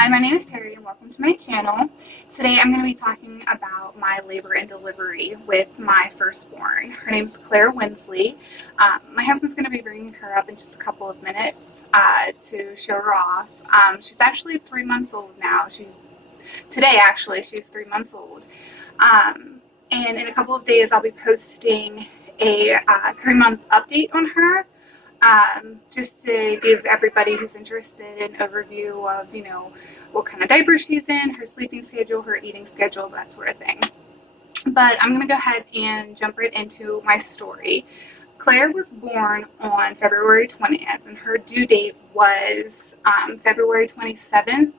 Hi, my name is Teri and welcome to my channel. Today I'm going to be talking about my labor and delivery with my firstborn. Her name is Claire Winsley. My husband's going to be bringing her up in just a couple of minutes to show her off. She's actually 3 months old now. Today she's 3 months old. And in a couple of days I'll be posting a 3-month update on her. Just to give everybody who's interested an overview of, what kind of diaper she's in, her sleeping schedule, her eating schedule, that sort of thing. But I'm going to go ahead and jump right into my story. Claire was born on February 20th, and her due date was February 27th.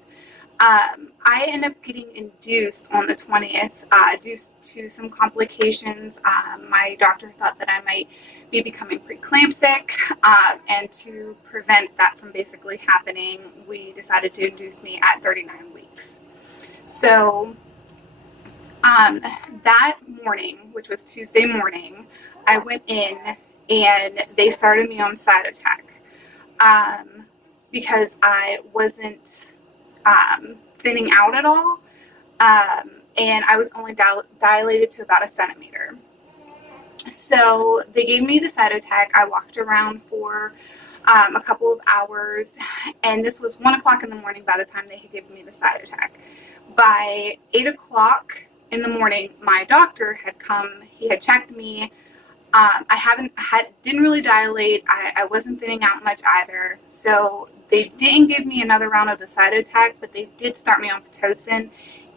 I ended up getting induced on the 20th due to some complications. My doctor thought that I might be becoming preeclamptic, and to prevent that from basically happening, we decided to induce me at 39 weeks. So that morning, which was Tuesday morning, I went in and they started me on Cytotec because I wasn't thinning out at all, and I was only dilated to about 1 centimeter. So they gave me the Cytotec. I walked around for a couple of hours, and this was 1 o'clock in the morning by the time they had given me the Cytotec. By 8 o'clock in the morning, my doctor had come. He had checked me. Didn't really dilate. I wasn't thinning out much either. So they didn't give me another round of the Cytotec, but they did start me on Pitocin,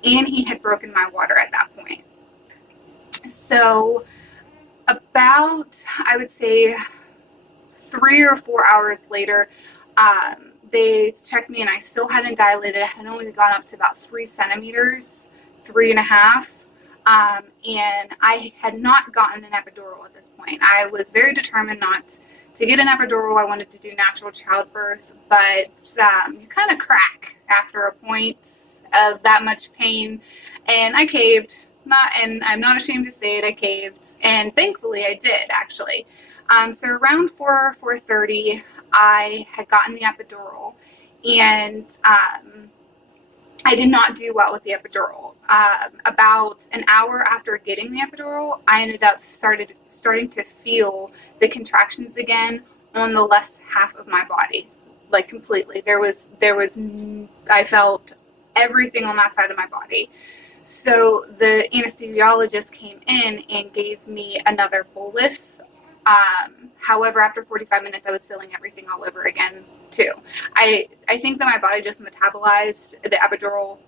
and he had broken my water at that point. So about, I would say, 3 or 4 hours later, they checked me and I still hadn't dilated. I had only gone up to about 3 centimeters, 3.5. And I had not gotten an epidural at this point. I was very determined not to get an epidural. I wanted to do natural childbirth, but you kind of crack after a point of that much pain, and I caved. And I'm not ashamed to say it, I caved, and thankfully I did, actually. So around 4:30, I had gotten the epidural, and I did not do well with the epidural. About an hour after getting the epidural, I ended up starting to feel the contractions again on the left half of my body, like completely. I felt everything on that side of my body. So the anesthesiologist came in and gave me another bolus. However, after 45 minutes, I was feeling everything all over again too. I think that my body just metabolized the epidural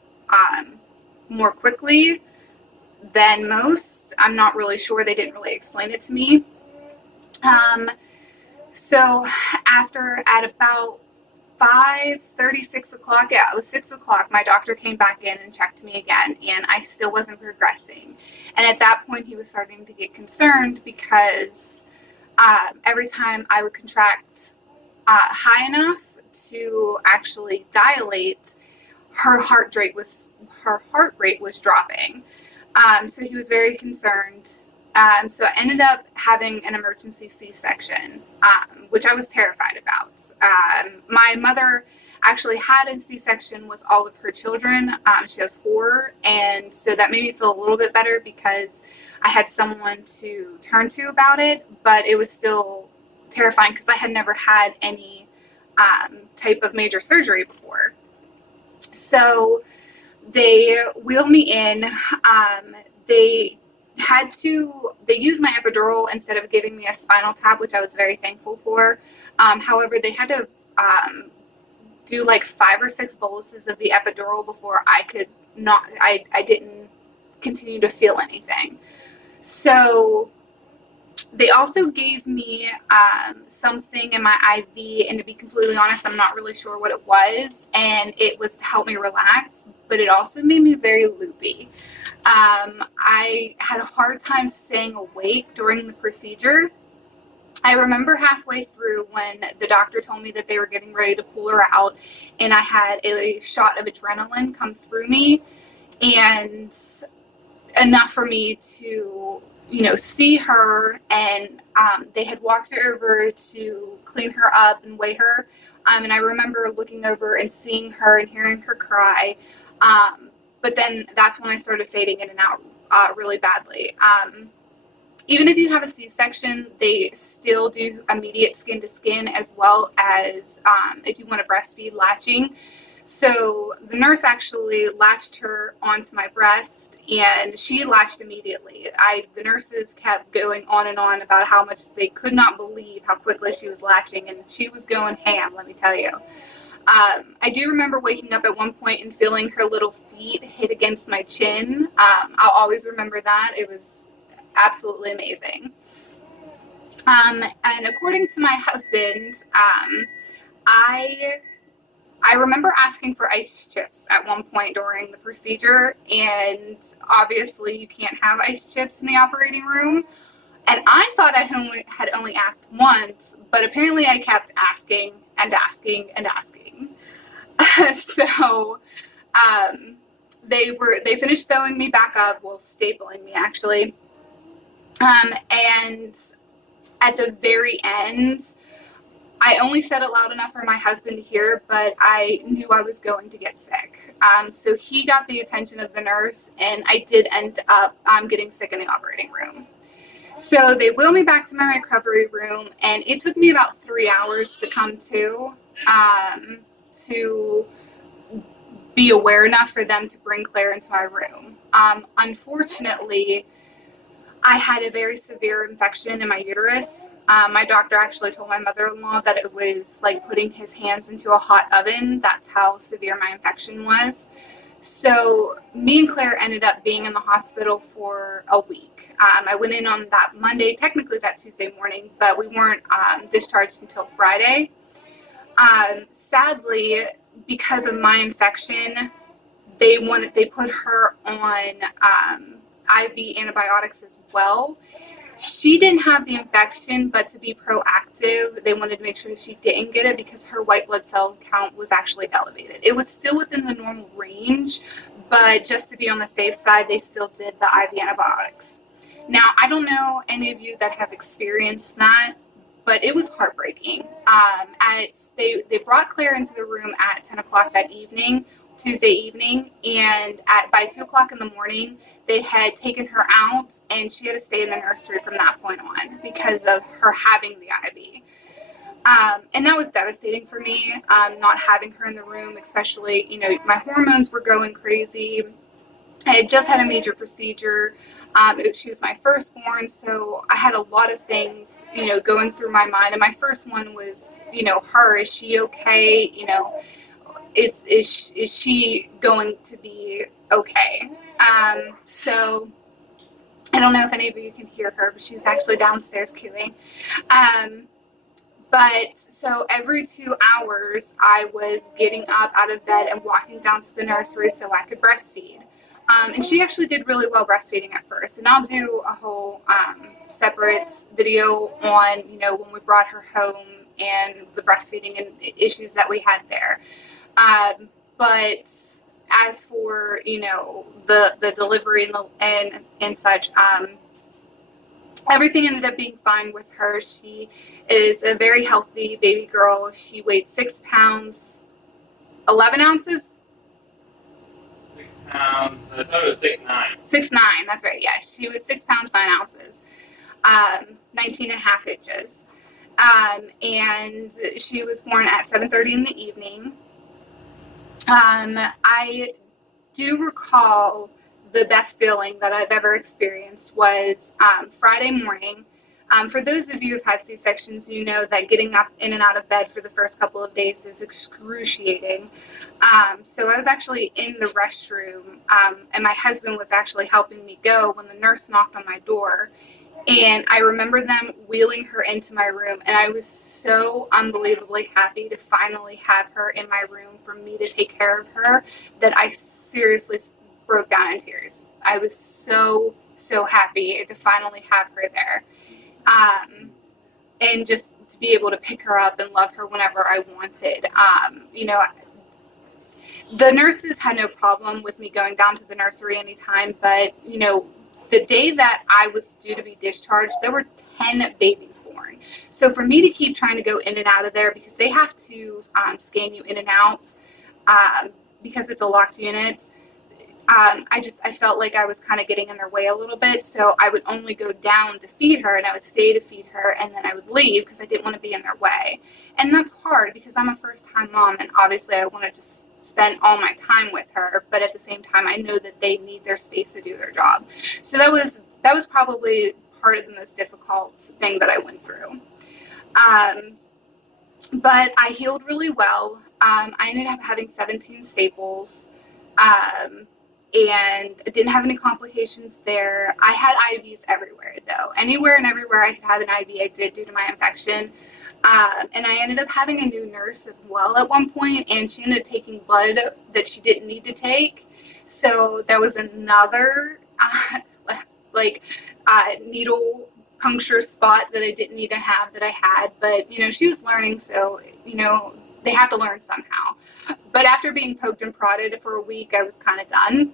more quickly than most. I'm not really sure. They didn't really explain it to me. So at about 5:30, 6 o'clock, it was 6 o'clock, my doctor came back in and checked me again, and I still wasn't progressing. And at that point, he was starting to get concerned because every time I would contract high enough to actually dilate, her heart rate was dropping. So he was very concerned. So I ended up having an emergency C-section, which I was terrified about. My mother actually had a C-section with all of her children. She has 4, and so that made me feel a little bit better because I had someone to turn to about it, but it was still terrifying because I had never had any type of major surgery before. So they wheeled me in. They used my epidural instead of giving me a spinal tap, which I was very thankful for. However, they had to do like 5 or 6 boluses of the epidural before I didn't continue to feel anything. So they also gave me something in my IV, and to be completely honest, I'm not really sure what it was, and it was to help me relax, but it also made me very loopy. I had a hard time staying awake during the procedure. I remember halfway through when the doctor told me that they were getting ready to pull her out, and I had a shot of adrenaline come through me, and enough for me to see her, and they had walked her over to clean her up and weigh her. And I remember looking over and seeing her and hearing her cry. But then that's when I started fading in and out really badly. Even if you have a C-section, they still do immediate skin to skin, as well as if you want to breastfeed, latching. So the nurse actually latched her onto my breast, and she latched immediately. The nurses kept going on and on about how much they could not believe how quickly she was latching, and she was going ham, let me tell you. I do remember waking up at one point and feeling her little feet hit against my chin. I'll always remember that. It was absolutely amazing. And according to my husband, I remember asking for ice chips at one point during the procedure, and obviously you can't have ice chips in the operating room. And I thought I had only asked once, but apparently I kept asking and asking and asking. So they finished sewing me back up, well, stapling me actually. And at the very end, I only said it loud enough for my husband to hear, but I knew I was going to get sick. So he got the attention of the nurse, and I did end up getting sick in the operating room. So they wheeled me back to my recovery room, and it took me about 3 hours to come to be aware enough for them to bring Claire into my room. Unfortunately, I had a very severe infection in my uterus. My doctor actually told my mother-in-law that it was like putting his hands into a hot oven. That's how severe my infection was. So me and Claire ended up being in the hospital for a week. I went in on that Monday, technically that Tuesday morning, but we weren't discharged until Friday. Sadly, because of my infection, they put her on IV antibiotics as well. She didn't have the infection, but to be proactive, they wanted to make sure that she didn't get it because her white blood cell count was actually elevated. It was still within the normal range, but just to be on the safe side, they still did the IV antibiotics. Now, I don't know any of you that have experienced that, but it was heartbreaking. They brought Claire into the room at 10 o'clock that evening, Tuesday evening, and by 2 o'clock in the morning, they had taken her out, and she had to stay in the nursery from that point on because of her having the IV. And that was devastating for me, not having her in the room, especially, my hormones were going crazy. I had just had a major procedure. She was my firstborn, so I had a lot of things, going through my mind. And my first one was, her, is she okay? Is she going to be okay? So I don't know if any of you can hear her, but she's actually downstairs queuing. But so every 2 hours, I was getting up out of bed and walking down to the nursery so I could breastfeed. And she actually did really well breastfeeding at first. And I'll do a whole separate video on, when we brought her home and the breastfeeding and issues that we had there. But as for, the delivery and such, everything ended up being fine with her. She is a very healthy baby girl. She weighed 6 pounds, 11 ounces. 6 pounds. I thought it was 6'9". 6'9", that's right. Yeah, she was 6 pounds 9 ounces, 19 and a half inches. And she was born at 7:30 in the evening. I do recall the best feeling that I've ever experienced was Friday morning. For those of you who've had C-sections, you know that getting up in and out of bed for the first couple of days is excruciating. So I was actually in the restroom, and my husband was actually helping me go when the nurse knocked on my door. And I remember them wheeling her into my room, and I was so unbelievably happy to finally have her in my room for me to take care of her that I seriously broke down in tears. I was so happy to finally have her there. And just to be able to pick her up and love her whenever I wanted. The nurses had no problem with me going down to the nursery anytime, but, the day that I was due to be discharged, there were 10 babies born. So for me to keep trying to go in and out of there, because they have to scan you in and out, because it's a locked unit, I felt like I was kind of getting in their way a little bit. So I would only go down to feed her, and I would stay to feed her, and then I would leave because I didn't want to be in their way. And that's hard because I'm a first-time mom, and obviously I want to just spend all my time with her, but at the same time I know that they need their space to do their job. So that was probably part of the most difficult thing that I went through. But I healed really well. I ended up having 17 staples, and didn't have any complications there. I had IVs everywhere, though. Anywhere and everywhere I could have an IV, I did due to my infection. And I ended up having a new nurse as well at one point, and she ended up taking blood that she didn't need to take. So there was another needle puncture spot that I didn't need to have that I had. But, she was learning, so, they have to learn somehow. But after being poked and prodded for a week, I was kind of done.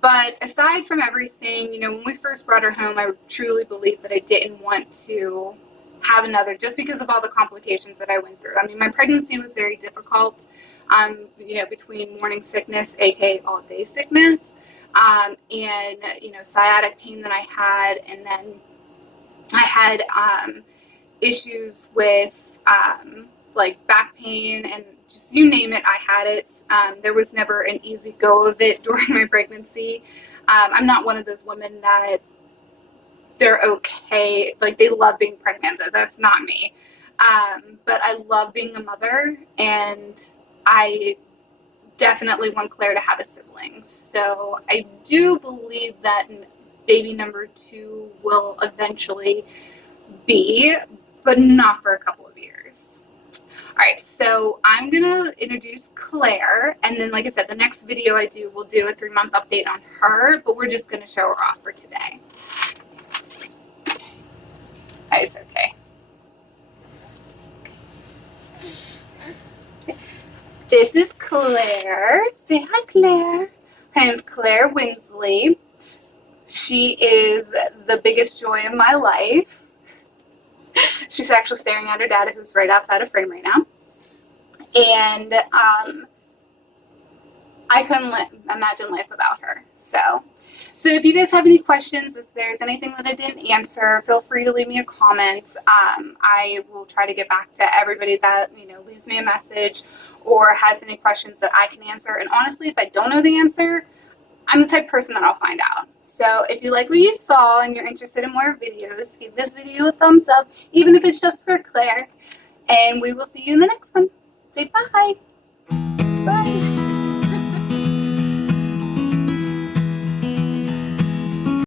But aside from everything, when we first brought her home, I truly believed that I didn't want to have another, just because of all the complications that I went through. I mean, my pregnancy was very difficult, between morning sickness, aka all day sickness, and, sciatic pain that I had. And then I had issues with like back pain, and just you name it, I had it. There was never an easy go of it during my pregnancy. I'm not one of those women that they're okay, like they love being pregnant. That's not me. But I love being a mother, and I definitely want Claire to have a sibling. So I do believe that baby number 2 will eventually be, but not for a couple of years. All right, so I'm gonna introduce Claire, and then, like I said, the next video I do, we'll do a 3-month update on her, but we're just gonna show her off for today. It's okay. This is Claire. Say hi, Claire. Her name is Claire Winsley. She is the biggest joy in my life. She's actually staring at her dad, who's right outside of frame right now. And I couldn't imagine life without her. So if you guys have any questions, if there's anything that I didn't answer, feel free to leave me a comment. I will try to get back to everybody that leaves me a message or has any questions that I can answer. And honestly, if I don't know the answer, I'm the type of person that I'll find out. So if you like what you saw and you're interested in more videos, give this video a thumbs up, even if it's just for Claire. And we will see you in the next one. Say bye. Bye.